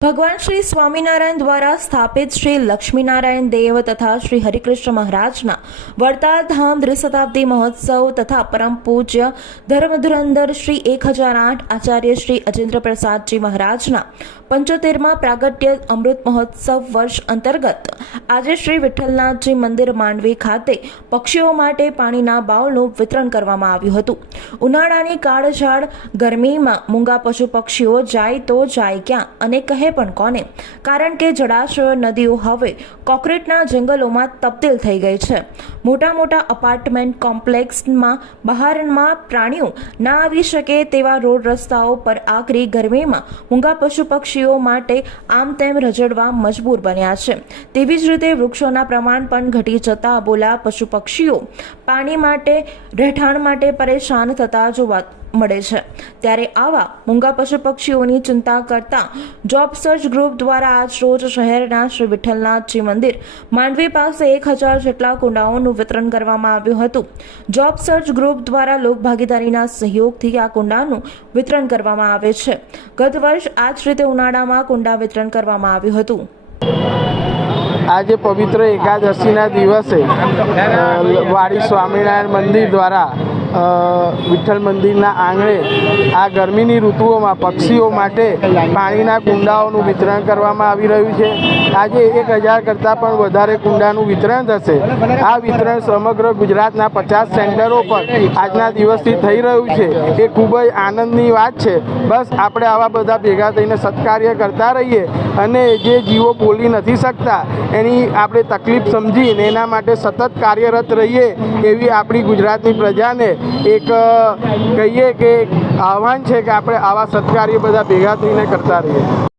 ભગવાન શ્રી સ્વામિનારાયણ દ્વારા સ્થાપિત શ્રી લક્ષ્મીનારાયણ દેવ તથા શ્રી હરિકૃષ્ણ મહારાજના વડતાલ ધામ દ્વિશતાબ્દી મહોત્સવ તથા પરમ પૂજ્ય ધર્મધુરંધર શ્રી એક હજાર આઠ આચાર્ય શ્રી અજેન્દ્ર પ્રસાદજી મહારાજના પંચોતેરમાં પ્રાગટ્ય અમૃત મહોત્સવ વર્ષ અંતર્ગત આજે શ્રી વિઠ્ઠલનાથજી મંદિર માંડવી ખાતે પક્ષીઓ માટે પાણીના બાઉલનું વિતરણ કરવામાં આવ્યું હતું. ઉનાળાની કાળઝાળ ગરમીમાં મૂંગા પશુ પક્ષીઓ જાય તો જાય ક્યાં અને કહે પણ કોને? કારણ કે જળાશયો, નદીઓ હવે કોક્રીટના જંગલોમાં તબદીલ થઈ ગઈ છે. મોટા મોટા અપાર્ટમેન્ટ કોમ્પ્લેક્સમાં બહારમાં પ્રાણીઓ ના આવી શકે તેવા રોડ રસ્તાઓ પર આકરી ગરમીમાં મૂંગા પશુ પક્ષીઓ માટે આમ તેમ રજડવા મજબૂર બન્યા છે. તેવી જ રીતે વૃક્ષોના પ્રમાણ પણ ઘટી જતા બોલા પશુ પક્ષીઓ પાણી માટે, રહેઠાણ માટે પરેશાન થતા જોવા મળે છે. ત્યારે આવા મૂંગા પશુ પક્ષીઓની ચિંતા કરતા જોબ સર્ચ ગ્રુપ દ્વારા આજ રોજ શહેરના શ્રી વિઠ્ઠલનાથજી મંદિર માંડવી પાસે એક હજાર જેટલા કુંડાઓનું વિતરણ કરવામાં આવ્યું હતું. જોબ સર્ચ ગ્રુપ દ્વારા લોકભાગીદારીના સહયોગથી આ કુંડાનું વિતરણ કરવામાં આવે છે. ગત વર્ષ આ જ રીતે ઉનાળામાં કુંડા વિતરણ કરવામાં આવ્યું હતું. આજે પવિત્ર એકાદશીના દિવસે વાડી સ્વામિનારાયણ મંદિર દ્વારા વિઠ્ઠલ મંદિરના આંગણે આ ગરમીની ઋતુઓમાં પક્ષીઓ માટે પાણીના કુંડાઓનું વિતરણ કરવામાં આવી રહ્યું છે. આજે એક હજાર કરતાં પણ વધારે કુંડાનું વિતરણ થશે. આ વિતરણ સમગ્ર ગુજરાતના પચાસ સેન્ટરો પર આજના દિવસથી થઈ રહ્યું છે. એ ખૂબ જ આનંદની વાત છે. બસ આપણે આવા બધા ભેગા થઈને સત્કાર્ય કરતા રહીએ અને જે જીવો બોલી નથી શકતા, એની આપણે તકલીફ સમજીને એના માટે સતત કાર્યરત રહીએ એવી આપણી ગુજરાતની પ્રજાને એક કહીએ કે આહવાન છે કે આપણે આવા સત્કાર્ય બધા ભેગા થઈને કરતા રહીએ.